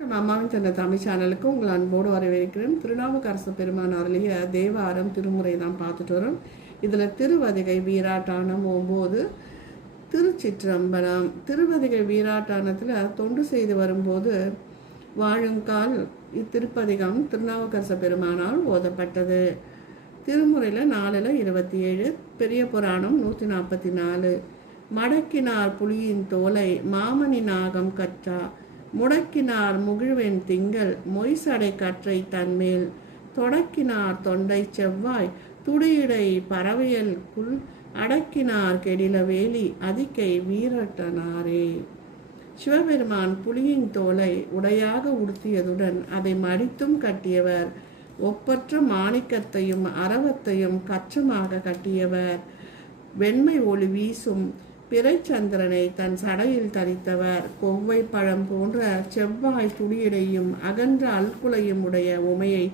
அம்மாவின் சென்ற தமிழ் சேனலுக்கு உங்கள் அன்போடு வரவேற்கிறேன். திருநாவுக்கரசு பெருமான் அருளிய தேவாரம் திருமுறை தான் பார்த்துட்டு வரோம். இதில் திருவதிகை வீராட்டானம் 9, திருச்சிற்றம்பலம். திருவதிகை வீராட்டானத்தில் தொண்டு செய்து வரும்போது வாழுங்கால் இத்திருப்பதிகம் திருநாவுக்கரசு பெருமானால் ஓதப்பட்டது. திருமுறையில் 4-27, பெரிய புராணம் 144. மடக்கினார் புலியின் தோலை மாமணி நாகம் கற்றா, முடக்கினார் முகிழ்வெண் திங்கள் மொய்சடை கற்றை தன்மேல், தொடக்கினார் தொண்டை செவ்வாய் துடியிடை பறவையல் குள், அடக்கினார் கெடில வேலி அதிகை வீரட்டனாரே. சிவபெருமான் புலியின் தோலை உடையாக உடுத்தியதுடன் அதை மடித்தும் கட்டியவர். ஒப்பற்ற மாணிக்கத்தையும் அரவத்தையும் கச்சமாக கட்டியவர். வெண்மை ஒளி வீசும் பிறைச்சந்திரனை தன் சடையில் தரித்தவர். கொவ்வை பழம் போன்ற செவ்வாய் துடியடையும் அகன்ற அல்குலையும் உடைய உமையை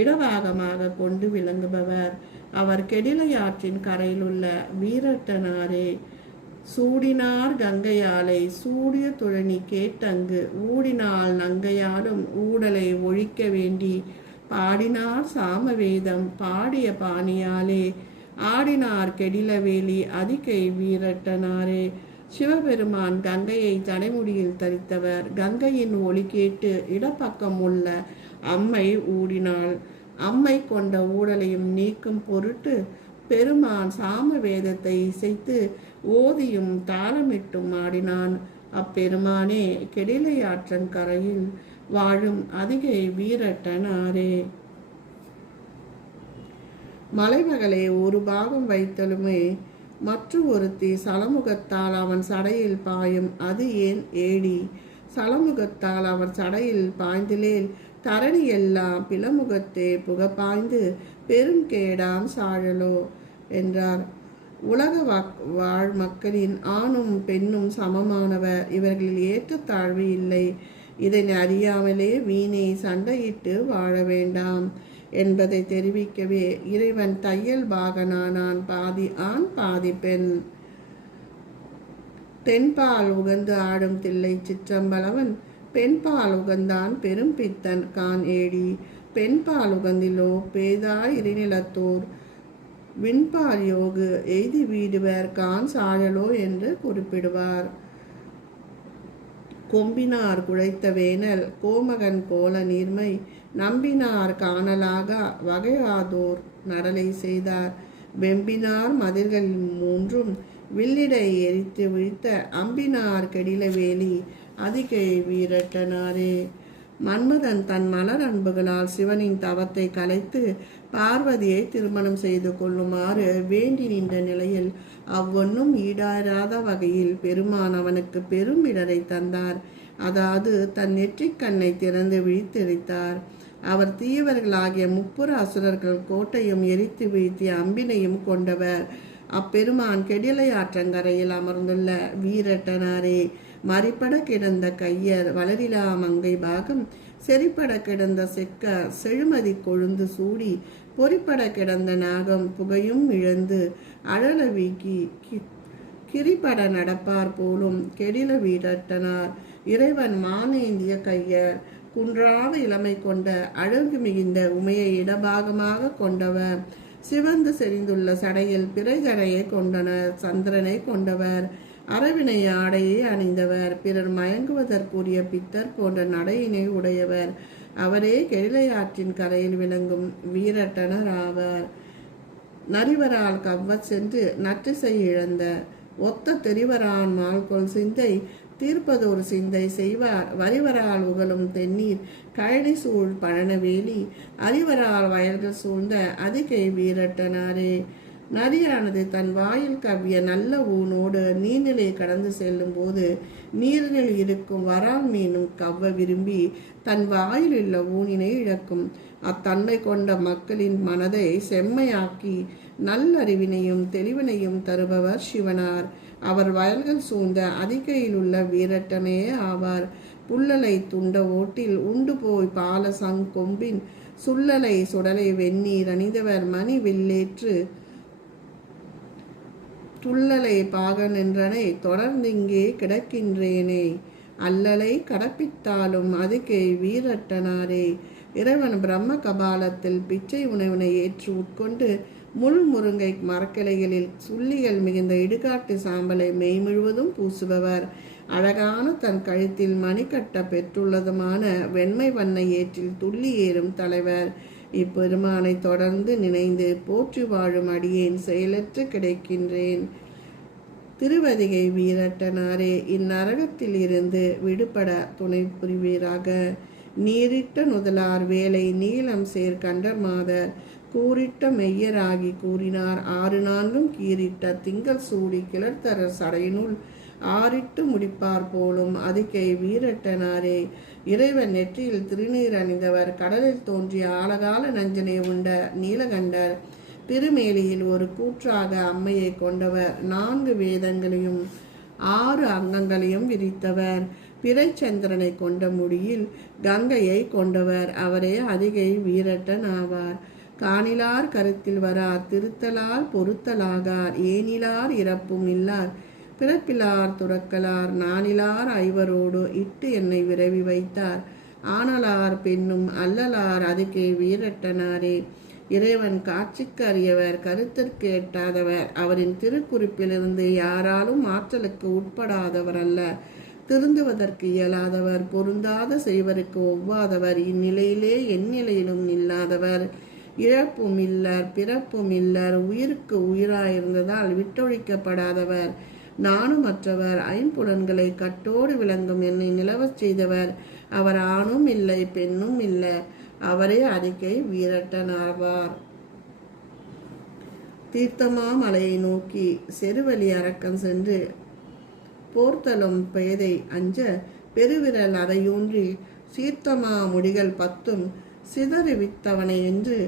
இடவாகமாக கொண்டு விளங்குபவர். அவர் கெடிலையாற்றின் கரையிலுள்ள வீரட்டனாரே. சூடினார் கங்கையாலை சூடிய துழனி கேட்டங்கு, ஊடினால் நங்கையாலும் ஊடலை ஒழிக்க வேண்டி, பாடினார் சாமவேதம் பாடிய பாணியாலே, ஆடினார் கெடிலவேலி அதிகை வீரட்டனாரே. சிவபெருமான் கங்கையை தலைமுடியில் தரித்தவர். கங்கையின் ஒளி கேட்டு இடப்பக்கம் உள்ள அம்மை ஊடினாள். அம்மை கொண்ட ஊடலையும் நீக்கும் பொருட்டு பெருமான் சாம வேதத்தை இசைத்து ஓதியும் தாளமிட்டும் ஆடினான். அப்பெருமானே கெடிலையாற்றன் கரையில் வாழும் அதிகை வீரட்டனாரே. மலைமகளே, ஒரு பாகம் வைத்தலுமே மற்ற ஒருத்தி சலமுகத்தால் அவன் சடையில் பாயும், அது ஏன் ஏடி? சலமுகத்தால் அவன் சடையில் பாய்ந்திலேல் தரணி எல்லாம் பிளமுகத்தே புக பாய்ந்து பெருங்கேடாம் சாழலோ என்றார். உலக வாழ் மக்களின் ஆணும் பெண்ணும் சமமானவர். இவர்களில் ஏற்றத்தாழ்வு இல்லை. இதனை அறியாமலே வீணை சண்டையிட்டு வாழ வேண்டாம் என்பதை தெரிவிக்கவே இறைவன் தையல் பாகனானான். பாதி ஆண் பாதி பெண். தென்பால் உகந்து ஆடும் தில்லை சிற்றம்பலவன் பெண்பால் உகந்தான் பெரும் பித்தன் கான் ஏடி. பெண்பால் உகந்திலோ பேதாய் இறைநிலத்தோர் விண்பால் யோகு எய்தி வீடுவர் கான் சாழலோ என்று குறிப்பிடுவார். கொம்பினார் குழைத்த வேனல் கோமகன் கோல நீர்மை, நம்பினார் காணலாக வகையாதோர் நடலை செய்தார். வெம்பினார் மதில்கள் 3 வில்லிடை எரித்து வீழ்த்த, அம்பினார் கெடில வேலி அதிகை வீரட்டனாரே. மன்மதன் தன் மலர் அன்புகளால் சிவனின் தவத்தை கலைத்து பார்வதியை திருமணம் செய்து கொள்ளுமாறு வேண்டி நின்ற நிலையில் அவ்வொன்னும் ஈடாராத வகையில் பெருமான் அவனுக்கு பெரும் இடரை தந்தார். அதாவது தன் நெற்றிக் கண்ணை திறந்து விழித்தெரித்தார். அவர் தீயவர்களாகிய 30 அசுரர்கள் கோட்டையும் எரித்து வீழ்த்திய அம்பினையும் கொண்டவர். அப்பெருமான் கெடிலையாற்றங்கரையில் அமர்ந்துள்ள வீரட்டனாரே. மறிப்பட கிடந்த கையர் வளரிலா மங்கை பாகம், செறிப்பட கிடந்த செக்க செழுமதி கொழுந்து சூடி, பொறிப்பட கிடந்த நாகம் புகையும் இழந்து அழல வீக்கி கிரிப்பட நடப்பார் போலும் கெடில வீரட்டனார். இறைவன் மானேந்திய கையர் குன்றாத இளமை கொண்ட அழகு மிகுந்த உமையை இடபாகமாக கொண்டவர். சிவந்து செறிந்துள்ள சடையில் பிறை ஜடையை கொண்டனர். சந்திரனை கொண்டவர். அரவினை ஆடையை அணிந்தவர். பிறர் மயங்குவதற்குரிய பித்தர் போன்ற நடையினை உடையவர். அவரே கெடிலையாற்றின் கரையில் விளங்கும் வீரட்டனர் ஆவார். நரிவரால் கவ்வச் சென்று நற்றிசை இழந்த ஒத்த தெரிவரான் மால்கொள் சிந்தை தீர்ப்பதொரு சிந்தை செய்வார். வரிவரால் உகழும் தென்னீர் கழனி சூழ் பழனவேலி, அறிவரால் வயல்கள் சூழ்ந்த அதிகை வீரட்டனாரே. நரியானது தன் வாயில் கவ்விய நல்ல ஊனோடு நீர்நிலை கடந்து செல்லும் போது நீரினில் இருக்கும் வரால் மீனும் கவ்வ விரும்பி தன் வாயில் உள்ள ஊனினை இழக்கும். அத்தன்மை கொண்ட மக்களின் மனதை செம்மையாக்கி நல்லறிவினையும் தெளிவினையும் தருபவர் சிவனார். அவர் வயல்கள் சூழ்ந்த அதிகையில் உள்ள வீரட்டனே ஆவார். புல்லலை துண்ட ஓட்டில் உண்டு போய் பால சங்கொம்பின் சுல்லலை சுடலை வெந்நீர் அணிந்தவர் மணி வில்லேற்று துள்ளலை பாகன் என்றனை தொடர்ந்திங்கே கிடக்கின்றேனே. அல்லலை கடப்பித்தாலும் அதுகை வீரட்டனாரே. இறைவன் பிரம்ம கபாலத்தில் பிச்சை உணவினை ஏற்று உட்கொண்டு முள் முருங்கை மரக்கிளைகளில் சுள்ளிகள் மிகுந்த இடுகாட்டு சாம்பலை மெய் முழுவதும் பூசுபவர். அழகான தன் கழுத்தில் மணிக்கட்ட பெற்றுள்ளதுமான வெண்மை வண்ண ஏற்றில் துள்ளி ஏறும் தலைவர். இப்பெருமானை தொடர்ந்து நினைந்து போற்றி வாழும் அடியேன் செயலற்று கிடைக்கின்றேன். திருவதிகை வீரட்டனாரே, இந்நரகத்தில் இருந்து விடுபட துணை புரிவீராக. நீரிட்ட நுதலார் வேலை நீளம் சேர் கண்டர் மாதர் கூறிட்ட மெய்யராகி கூறினார். 6 கீறிட்ட திங்கள் சூடி கிளர்த்தரர் சடையினுள் ஆறிட்டு முடிப்பார் போலும் அதுகை வீரட்டனாரே. இறைவன் நெற்றியில் திருநீர் அணிந்தவர், கடலில் தோன்றிய ஆழகால நஞ்சனை உண்ட நீலகண்டர், திருமேலியில் ஒரு கூற்றாக அம்மையை கொண்டவர், 4 வேதங்களையும் 6 அங்கங்களையும் விரித்தவர், பிறைச்சந்திரனை கொண்ட முடியில் கங்கையை கொண்டவர், அவரே அதிகை வீரட்டன் ஆவார். காணிலார் கருத்தில் வரார், திருத்தலால் பொருத்தலாகார், ஏனிலார் இறப்பும் இல்லார், பிறப்பிலார் துறக்கலார், நானிலார் ஐவரோடு இட்டு என்னை விரவி வைத்தார், ஆனலார் பெண்ணும் அல்லலார் அதுகை வீரட்டனாரே. இறைவன் காட்சிக்கு அறியவர், கருத்திற்கு எட்டாதவர், அவரின் திருக்குறிப்பிலிருந்து யாராலும் ஆற்றலுக்கு உட்படாதவர் அல்ல, திருந்துவதற்கு இயலாதவர், பொருந்தாத செய்வருக்கு ஒவ்வாதவர், இந்நிலையிலே எந்நிலையிலும் இல்லாதவர், இழப்பும் இல்லர் பிறப்பும் இல்லர், உயிருக்கு உயிராயிருந்ததால் விட்டொழிக்கப்படாதவர், நானுமற்றவர், ஐம்புலன்களை கட்டோடு விளங்கும் என்னை நிலவச் செய்தவர், அவர் ஆணும் இல்லை பெண்ணும் இல்லை, அவரே அதிகை வீரட்டனாவார். தீர்த்தமா மலையை நோக்கி செருவழி அரக்கன் சென்று போர்த்தலும் பேதை அஞ்ச பெருவிரல் அதையூன்றி சீர்த்தமா முடிகள் 10 சிதறிவித்தவனை என்று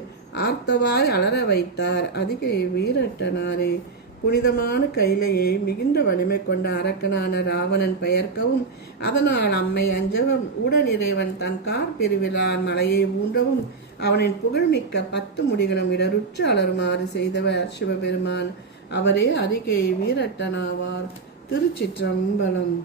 ஆர்த்தவாய் அலற வைத்தார். அதிகை வீரட்டனாரே. புனிதமான கைலையை மிகுந்த வலிமை கொண்ட அரக்கனான ராவணன் பெயர்க்கவும், அதனால் அம்மை அஞ்சவும், உடன் இறைவன் தன் கார் பெருவிழார் மலையை ஊன்றவும், அவனின் புகழ்மிக்க 10 முடிகளும் இடருற்று அலருமாறு செய்தவர் சிவபெருமான். அவரே அதிகை வீரட்டனாவார். திருச்சிற்றம்பலம்.